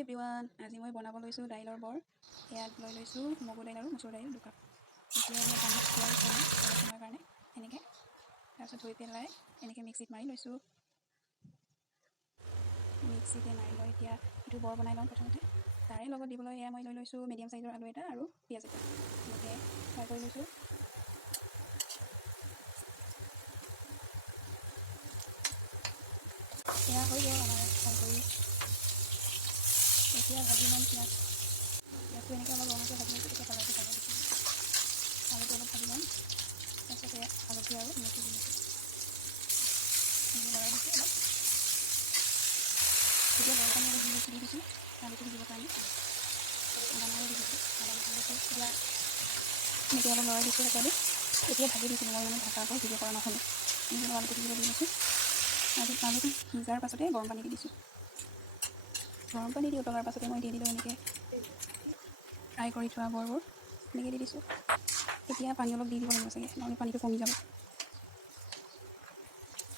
Everyone, আজি মই বনাব লৈছোঁ দাইলৰ বৰ। ইয়াত লৈ লৈছোঁ মগু দাইল আৰু মচুৰ দাইল 2 কাপ। এতিয়া মই পানীত তিয়াই থ'লোঁ অলপ সময়ৰ কাৰণে এনেকৈ। তাৰপিছত ধুই পেলাই এনেকৈ মিক্সিত মাৰি লৈছোঁ। মিক্সিতে মাৰি লৈ এতিয়া এইটো বৰ বনাই লওঁ প্ৰথমতে। তাৰে লগত দিবলৈ এয়া মই লৈ লৈছোঁ মিডিয়াম চাইজৰ আলু এটা আৰু পিঁয়াজ এটা। এনেকৈ ফ্ৰাই কৰি লৈছোঁ। এয়া হৈ গ'ল আমাৰ ফ্ৰাই কৰি। এতিয়া ভাজি ল'ম পিঁয়াজটো এনেকৈ অলপ ৰঙাকৈ ভাজি লৈছোঁ, তেতিয়া কালাৰটো ভাল দিছোঁ। আলুটো অলপ ভাজি ল'ম, তাৰপিছতে হালধি আৰু নিমখটো দি লৈছোঁ। লৰাই দিছোঁ অলপ। তেতিয়া গৰম পানী অলপ দি দিছোঁ আলুটো সিজিবৰ কাৰণে। আদা নহৰু দি দিছোঁ, এতিয়া এনেকৈ অলপ লৰাই দিছোঁ তাতে। এতিয়া ঢাকি দিছিলোঁ, মই মানে ঢাকা আকৌ ভিডিঅ' কৰা নহ'লে। এনেকৈ আলুটো সিজিব দি লৈছোঁ। আলুটো সিজাৰ পাছতে গৰম পানী দি দিছোঁ। গৰম পানী দি উতলাৰ পাছতে মই দি দিলোঁ এনেকৈ ফ্ৰাই কৰি থোৱা বৰবোৰ এনেকৈ দি দিছোঁ। এতিয়া পানী অলপ দি দিব লাগিব চাগে, নহ'লে পানীটো কমি যাব।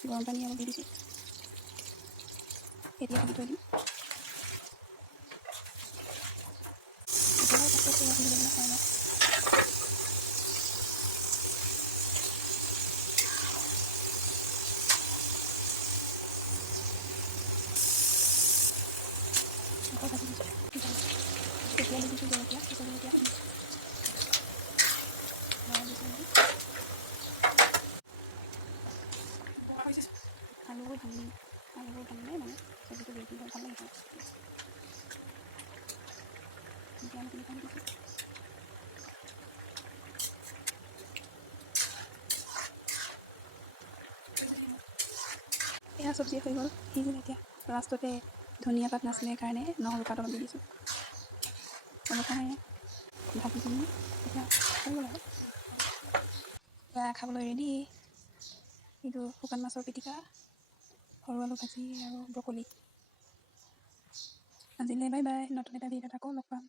গৰম পানী অলপ দি দিছোঁ। এতিয়া ঢাকি থৈ দিম। উতলাৰ পাছত এয়া সিজিলে চাই লওঁ। আকৌ ঢাকি দিছোঁ। এতিয়া দি দিছোঁ জলকীয়া, কেঁচা জলকীয়া দি দিছোঁ। লৰাই দিছোঁ এনেকৈ। আলুবোৰ ভাঙিলে মানে চব্জিটো গ্ৰেভি হয়, ভাল লাগে খাই। এতিয়া আলুখিনি ঢালি দিছোঁ। এয়া চব্জি হৈ গ'ল, সিজিল। এতিয়া লাষ্টতে ধনিয়া পাত নাছিলে কাৰণে নহৰু পাত অলপ দি দিছোঁ। অলপ সময় ঢাকি পিনি এতিয়া হৈ গ'ল আৰু। এতিয়া খাবলৈ ৰেডি। এইটো শুকান মাছৰ পিটিকা, সৰু আলু ভাজি আৰু ব্ৰকলি। আজিলৈ বাই বাই, নতুন এটা ভিডিঅ'ত আকৌ লগ পাম।